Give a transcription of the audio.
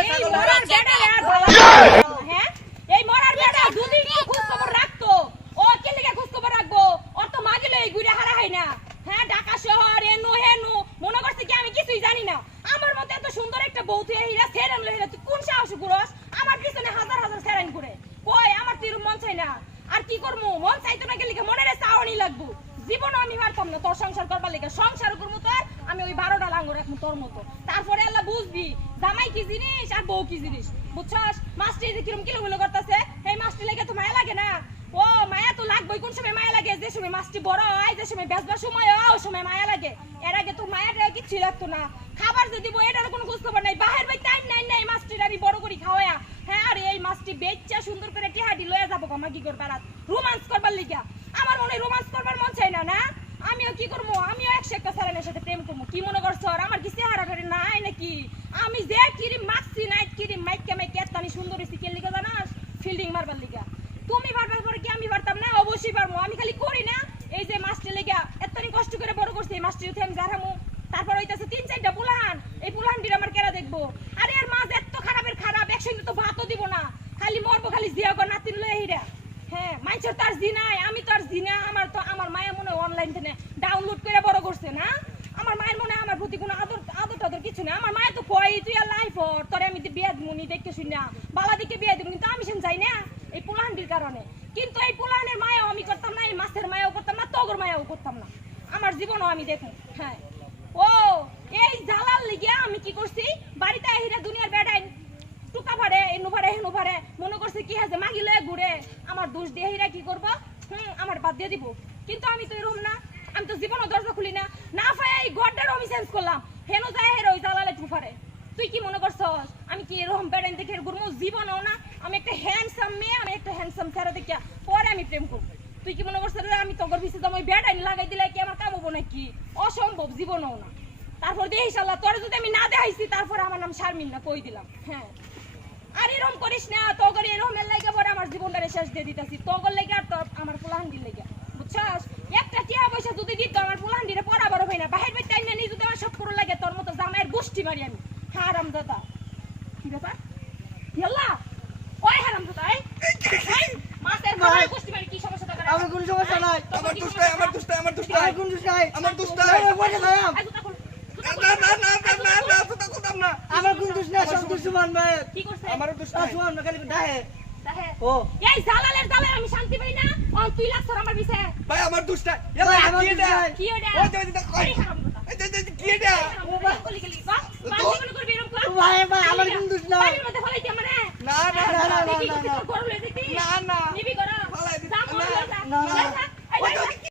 এই মরার বেটা হ্যাঁ? এই মরার বেটা যদি একটু খোঁজ খবর রাখতো। ও কে লিগে খোঁজ খবর রাখব? ওর তো মাগিলে এই গুড়া হারা হয় না। হ্যাঁ ঢাকা শহর এনু হেনু মনে করছে কি আমি কিছুই জানি না। আমার মতে এত সুন্দর একটা বউ তুই হিরা সেরেন লইরা তুই কোন সাহস গুরস আমার পিছনে হাজার হাজার সেরেন করে কই আমার তিরু মন চাই না। আর কি করমু মন চাইতো না গেলে মনে রে চাওয়ানি লাগবো। জীবন আমি পারতাম না তোর সংসার করবার লেগে। সংসার করব তোর আমি ওই বারোটা লাঙ্গর রাখব তোর মতো। তারপরে আল্লাহ বুঝবি জামাই কি জিনিস আর বউ কি জিনিস। বুঝছস? মাস্টার যে কিরম কিলো গুলো করতেছে এই মাস্টার লেগে তো মায়া লাগে না? ও মায়া তো লাগবেই কোন সময় মায়া লাগে? যে সময় মাছটি বড় হয় যে সময় বেচবার সময় হয়, ওই সময় মায়া লাগে। এর আগে তো মায়াটা কিচ্ছু লাগতো না। খাবার যদি বই এটার কোনো খোঁজ খবর নাই। বাহির বাই টাইম নাই নাই মাছটির আমি বড় করি খাওয়া হ্যাঁ আর এই মাছটি বেচা সুন্দর করে টিহাডি লয়ে যাব গো মাগি করবার রোমান্স করবার লিগা আমার মনে রোমান্স করবার মন চাই না না আমিও কি করব আমিও স্যারেনের সাথে প্রেম করব। কি মনে করছ? আর আমার কি চেহারা টেহারা নাই নাকি? আমি যে কিরিম মাখছি নাই, কিরিম মাইকে মাইকে এত আমি সুন্দর হইছি কে লিগা জানাস? ফিল্ডিং মারবার লিগা। তুমি পারবার পরে কি আমি পারতাম না, অবশ্যই পারব আমি খালি করি না, এই যে মাছটা লেগা এতনি কষ্ট করে বড় করছি, এই মাছটি উঠে আমি জারামু তারপর হইতাছে তিন, চারটা পুলাহান। এই পুলাহানটির আমার কেরা দেখব? আরে আর মাছ এত খারাপের খারাপ, একসঙ্গে তো ভাতও দিব না। খালি মরবো, খালি জিয়া গো নাতিন লয়ে হিরা। হ্যাঁ মাইছের তার জি নাই, আমি তো আর জি না, আমার তো, আমার মায়া মনে অনলাইন থেকে ডাউনলোড করে বড় করছে না আমার মায়ের মনে হয় আমার প্রতি কোনো আদর আদর টাদর না, আমার মায়ের তো কই তুই আর লাইফ তোরে আমি বিয়ে দিমুনি দেখতে শুনি না। বালা দিকে বিয়ে দিব কিন্তু আমি শুন না এই পোলাহানটির কারণে। কিন্তু এই পোলাহানের মায়াও আমি করতাম না, এই মাছের মায়াও করতাম না, তগর মায়াও করতাম না। আমার জীবনও আমি দেখুন হ্যাঁ। ও, এই জালাল লিগে আমি কি করছি? বাড়িতে আহিরা দুনিয়ার বেড়াই টুকা পারে এনু পারে হেনু পারে মনে করছে কি হাজে মাগি লয়ে ঘুরে আমার দোষ দিয়ে হিরা কি করব? হুম, আমার বাদ দিয়ে দিব। কিন্তু আমি তো এরকম না, আমি তো জীবনও দরজা খুলি না। না পাই এই গড্ডারও আমি চেঞ্জ করলাম। হেনু যায় হেরো ওই জালালে টুফারে তুই কি মনে করছস? আমি কি এরকম বেড়াই দেখে গুরমু জীবনও না? আমি একটা হ্যান্ডসাম মেয়ে, আমি একটা হ্যান্ডসাম ছেড়ে দেখে পরে আমি প্রেম করব। তুই কি মনে করছিস আমি তোর পিছিয়ে যাব বেড়াই লাগাই দিলে কি আমার কাম হব নাকি? অসম্ভব জীবনও না। তারপর দেখিস আল্লাহ তোর যদি আমি না দেখাইছি, তারপর আমার নাম শারমিন না, কই দিলাম? হ্যাঁ। আর এরকম করিস না তোর এরকম এর লাগে পরে আমার জীবনটারে শেষ দিয়ে দিতেছি। তোর লেগে আর তোর, আমার পোলাহান্ডির লেগে বুঝছস? একটা টিয়া পয়সা যদি দিত, আমার পোলাহান্ডিরে পড়াবার হয় না। বাহির বাই টাইম না যদি আমার সব করে লাগে তোর মতো জামাইয়ের আমি হারাম দাদা। কি ব্যাপার? ইয়াল্লা? ওই হারাম দাদা এই। মাছের মাথায় গোষ্ঠী মারি কি সমস্যা তোর আমার কোনো সমস্যা নাই। আমার দুষ্টাই আমার দুষ্টাই আমার দুষ্টাই আমার কোনো দোষ নাই। আমার দোষ নাই। আমার জুতা খোল। না না না না না না তোটা না। আমার কোনো দোষ নাই সব দোষ সুমান ভাই কি করছে? আমারও দুষ্টাই সুমান না খালি ও। এই জালালের আমি শান্তি পাই না। তুই আমার ভাই আমার দুষ্টাই ভাই, আমার কি দুষ্টাই। ওটা ওই কই হারাম না না না না।